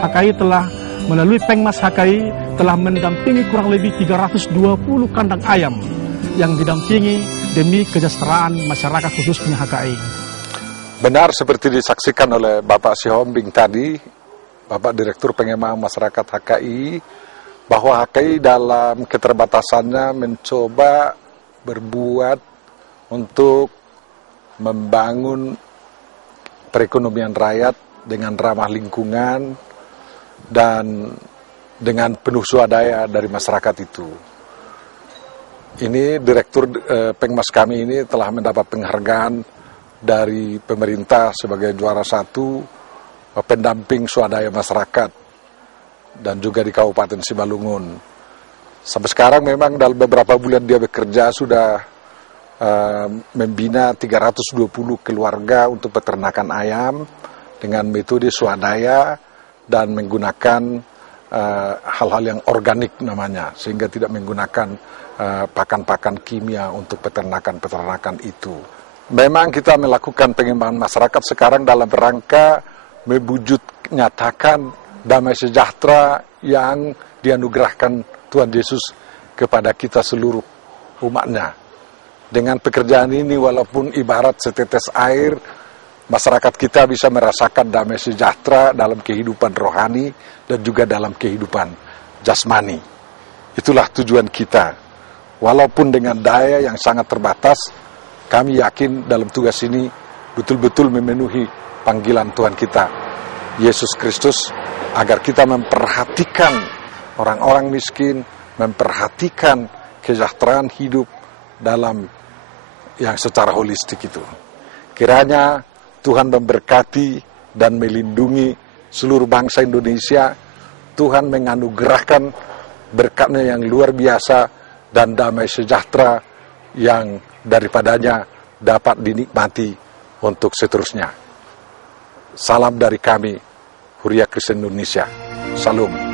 HKI telah melalui Pengmas HKI telah mendampingi kurang lebih 320 kandang ayam yang didampingi demi kesejahteraan masyarakat khususnya HKI. Benar seperti disaksikan oleh Bapak Sihombing tadi, Bapak Direktur Pengembangan Masyarakat HKI, bahwa HKI dalam keterbatasannya mencoba berbuat untuk membangun perekonomian rakyat dengan ramah lingkungan dan dengan penuh swadaya dari masyarakat itu. Ini Direktur Pengmas kami ini telah mendapat penghargaan dari pemerintah sebagai juara 1 pendamping swadaya masyarakat dan juga di Kabupaten Simalungun. Sampai sekarang memang dalam beberapa bulan dia bekerja sudah membina 320 keluarga untuk peternakan ayam dengan metode swadaya dan menggunakan hal-hal yang organik namanya, sehingga tidak menggunakan pakan-pakan kimia untuk peternakan itu. Memang kita melakukan pengembangan masyarakat sekarang dalam rangka mewujud nyatakan damai sejahtera yang dianugerahkan Tuhan Yesus kepada kita seluruh umatnya. Dengan pekerjaan ini walaupun ibarat setetes air, masyarakat kita bisa merasakan damai sejahtera dalam kehidupan rohani dan juga dalam kehidupan jasmani. Itulah tujuan kita. Walaupun dengan daya yang sangat terbatas, kami yakin dalam tugas ini betul-betul memenuhi panggilan Tuhan kita, Yesus Kristus, agar kita memperhatikan orang-orang miskin, memperhatikan kesejahteraan hidup dalam yang secara holistik itu. Kiranya Tuhan memberkati dan melindungi seluruh bangsa Indonesia. Tuhan menganugerahkan berkat-Nya yang luar biasa dan damai sejahtera yang daripadanya dapat dinikmati untuk seterusnya. Salam dari kami, Huria Kristen Indonesia. Salam.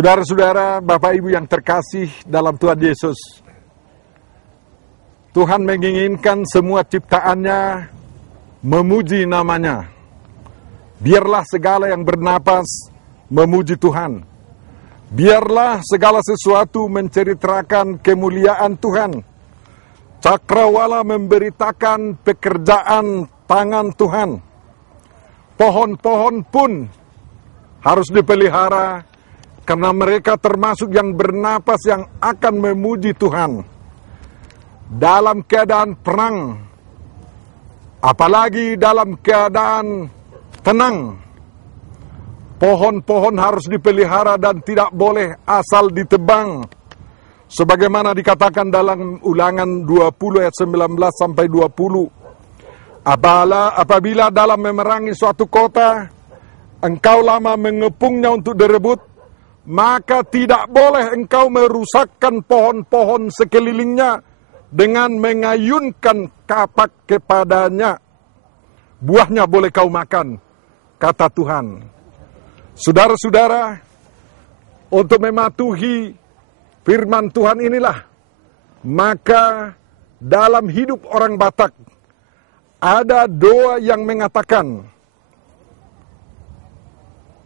Saudara-saudara, Bapak Ibu yang terkasih dalam Tuhan Yesus, Tuhan menginginkan semua ciptaannya memuji namanya. Biarlah segala yang bernapas memuji Tuhan. Biarlah segala sesuatu menceritakan kemuliaan Tuhan. Cakrawala memberitakan pekerjaan tangan Tuhan. Pohon-pohon pun harus dipelihara, karena mereka termasuk yang bernapas yang akan memuji Tuhan. Dalam keadaan perang, apalagi dalam keadaan tenang, pohon-pohon harus dipelihara dan tidak boleh asal ditebang. Sebagaimana dikatakan dalam Ulangan 20 ayat 19 sampai 20. Apabila dalam memerangi suatu kota, engkau lama mengepungnya untuk direbut, maka tidak boleh engkau merusakkan pohon-pohon sekelilingnya dengan mengayunkan kapak kepadanya. Buahnya boleh kau makan, kata Tuhan. Saudara-saudara, untuk mematuhi firman Tuhan inilah, maka dalam hidup orang Batak ada doa yang mengatakan,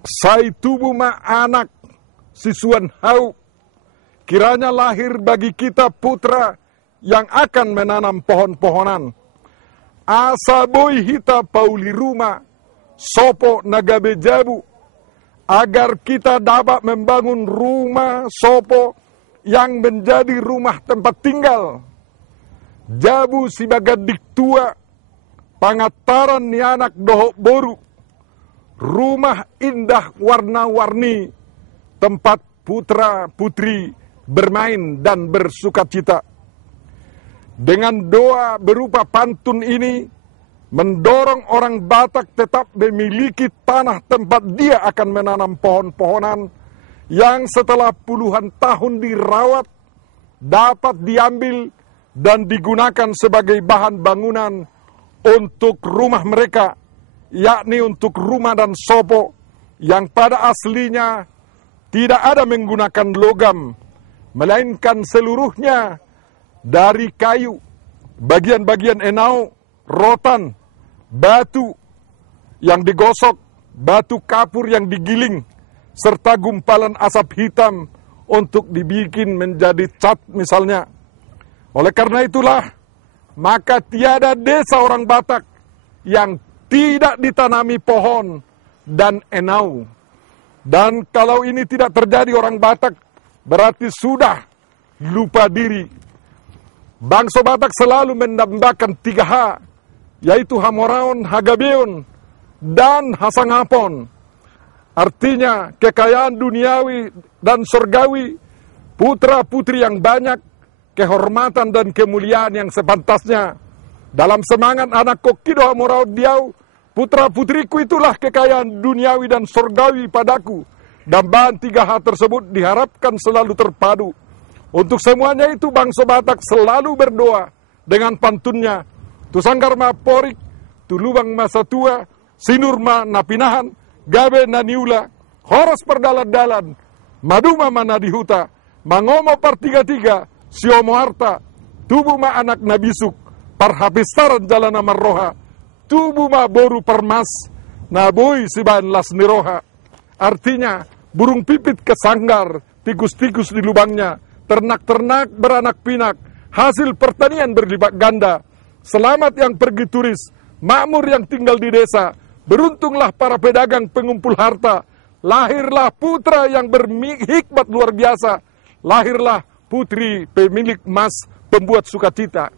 "Sai tubuh ma anak sisuan hau, kiranya lahir bagi kita putra yang akan menanam pohon-pohonan. Asa boy hita pauli rumah, sopo nagabe jabu, agar kita dapat membangun rumah sopo yang menjadi rumah tempat tinggal. Jabu sibaga diktua, pangataran ni anak dohok boru, rumah indah warna-warni, tempat putra-putri bermain dan bersukacita." Dengan doa berupa pantun ini, mendorong orang Batak tetap memiliki tanah tempat dia akan menanam pohon-pohonan yang setelah puluhan tahun dirawat, dapat diambil dan digunakan sebagai bahan bangunan untuk rumah mereka, yakni untuk rumah dan sopo yang pada aslinya tidak ada menggunakan logam, melainkan seluruhnya dari kayu, bagian-bagian enau, rotan, batu yang digosok, batu kapur yang digiling, serta gumpalan asap hitam untuk dibikin menjadi cat misalnya. Oleh karena itulah, maka tiada desa orang Batak yang tidak ditanami pohon dan enau. Dan kalau ini tidak terjadi orang Batak, berarti sudah lupa diri. Bangsa Batak selalu menambahkan 3H, yaitu Hamoraon, Hagabeon, dan Hasangapon. Artinya kekayaan duniawi dan surgawi, putra-putri yang banyak, kehormatan dan kemuliaan yang sepantasnya. Dalam semangat anak kokido Hamoraon diau, putra-putriku itulah kekayaan duniawi dan surgawi padaku. Dan bahan 3H tersebut diharapkan selalu terpadu. Untuk semuanya itu bangsa Batak selalu berdoa dengan pantunnya, "Tusangkar ma porik, tulubang masa tua, sinur ma napinahan, gabe naniula, horos perdalan-dalan, maduma mana dihuta, mangomo partiga-tiga, siomo harta, tubuh ma anak nabisuk, parhapistaran jalan amarroha, tubuh ma boru permas, naboi siban las niroha." Artinya, burung pipit kesanggar, tikus-tikus di lubangnya, ternak-ternak beranak pinak, hasil pertanian berlipat ganda. Selamat yang pergi turis, makmur yang tinggal di desa, beruntunglah para pedagang pengumpul harta. Lahirlah putra yang berhikmat luar biasa, lahirlah putri pemilik emas, pembuat sukacita.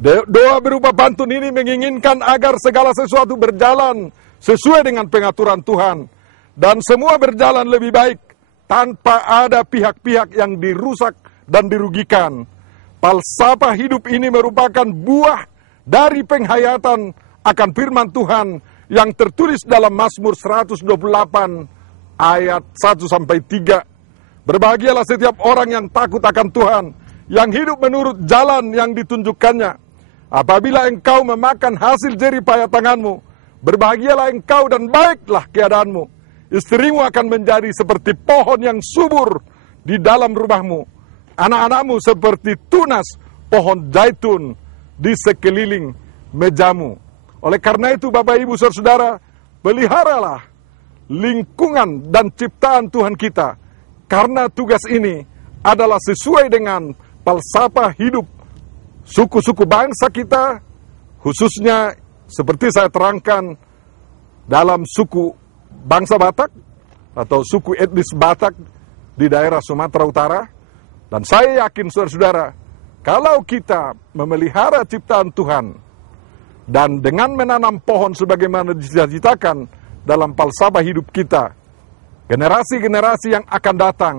Doa berupa pantun ini menginginkan agar segala sesuatu berjalan sesuai dengan pengaturan Tuhan, dan semua berjalan lebih baik tanpa ada pihak-pihak yang dirusak dan dirugikan. Falsafah hidup ini merupakan buah dari penghayatan akan firman Tuhan yang tertulis dalam Mazmur 128 ayat 1-3. Berbahagialah setiap orang yang takut akan Tuhan, yang hidup menurut jalan yang ditunjukkannya. Apabila engkau memakan hasil jerih payah tanganmu, berbahagialah engkau dan baiklah keadaanmu. istrimu akan menjadi seperti pohon yang subur di dalam rumahmu. Anak-anakmu seperti tunas pohon zaitun di sekeliling mejamu. Oleh karena itu Bapak Ibu Saudara, peliharalah lingkungan dan ciptaan Tuhan kita. Karena tugas ini adalah sesuai dengan falsafah hidup suku-suku bangsa kita, khususnya seperti saya terangkan dalam suku bangsa Batak atau suku etnis Batak di daerah Sumatera Utara. Dan saya yakin saudara-saudara, kalau kita memelihara ciptaan Tuhan dan dengan menanam pohon sebagaimana dicita-citakan dalam falsafah hidup kita, generasi-generasi yang akan datang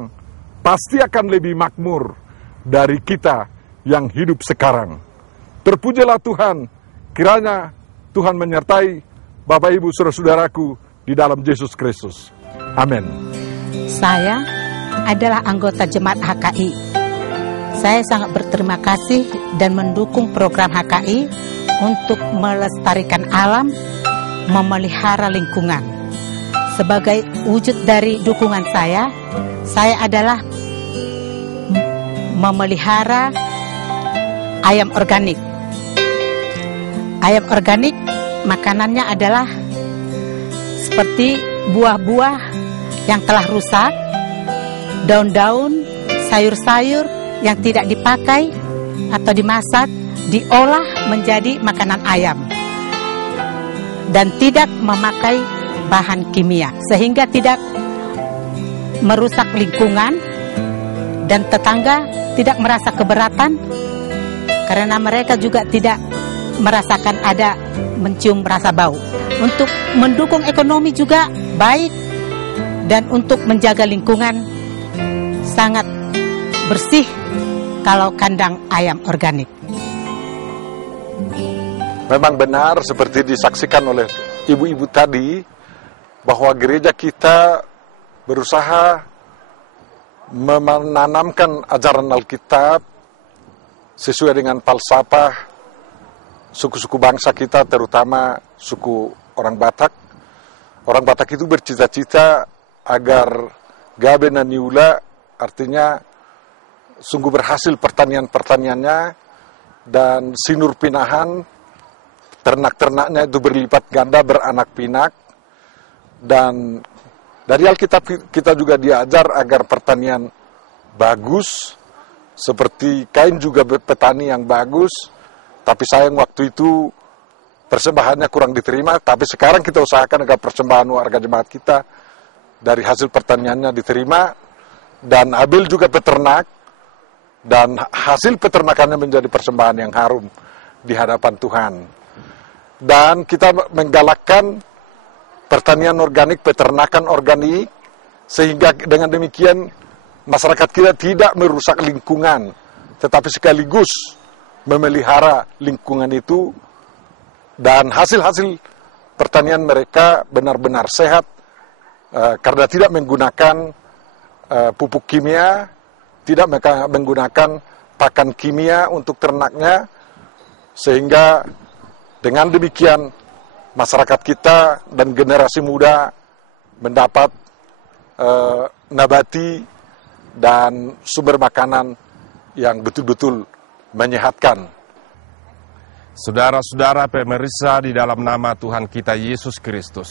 pasti akan lebih makmur dari kita yang hidup sekarang. Terpujilah Tuhan, kiranya Tuhan menyertai Bapak Ibu saudara-saudaraku di dalam Yesus Kristus. Amin. Saya adalah anggota Jemaat HKI. Saya sangat berterima kasih dan mendukung program HKI untuk melestarikan alam, memelihara lingkungan. Sebagai wujud dari dukungan saya adalah memelihara ayam organik. Ayam organik makanannya adalah seperti buah-buah yang telah rusak, daun-daun, sayur-sayur yang tidak dipakai atau dimasak, diolah menjadi makanan ayam dan tidak memakai bahan kimia, sehingga tidak merusak lingkungan dan tetangga tidak merasa keberatan karena mereka juga tidak merasakan ada mencium rasa bau. Untuk mendukung ekonomi juga baik dan untuk menjaga lingkungan sangat bersih kalau kandang ayam organik. Memang benar seperti disaksikan oleh ibu-ibu tadi, bahwa gereja kita berusaha menanamkan ajaran Alkitab sesuai dengan falsafah suku-suku bangsa kita, terutama suku orang Batak. Orang Batak itu bercita-cita agar Gabe dan Niula, artinya sungguh berhasil pertanian-pertaniannya, dan Sinur Pinahan, ternak-ternaknya itu berlipat ganda, beranak pinak. Dan dari Alkitab kita juga diajar agar pertanian bagus, seperti Kain juga petani yang bagus, tapi sayang waktu itu persembahannya kurang diterima. Tapi sekarang kita usahakan agar persembahan warga jemaat kita dari hasil pertaniannya diterima. Dan Abel juga peternak, dan hasil peternakannya menjadi persembahan yang harum di hadapan Tuhan. Dan kita menggalakkan pertanian organik, peternakan organik, sehingga dengan demikian masyarakat kita tidak merusak lingkungan, tetapi sekaligus memelihara lingkungan itu, dan hasil-hasil pertanian mereka benar-benar sehat karena tidak menggunakan pupuk kimia, tidak menggunakan pakan kimia untuk ternaknya, sehingga dengan demikian masyarakat kita dan generasi muda mendapat nabati dan sumber makanan yang betul-betul menyehatkan. Saudara-saudara pemirsa di dalam nama Tuhan kita Yesus Kristus,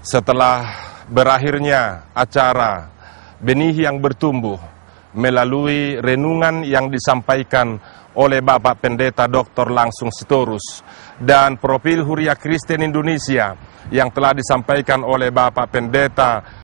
setelah berakhirnya acara Benih yang Bertumbuh melalui renungan yang disampaikan oleh Bapak Pendeta Dr. Langsung Sitorus dan Profil Huria Kristen Indonesia yang telah disampaikan oleh Bapak Pendeta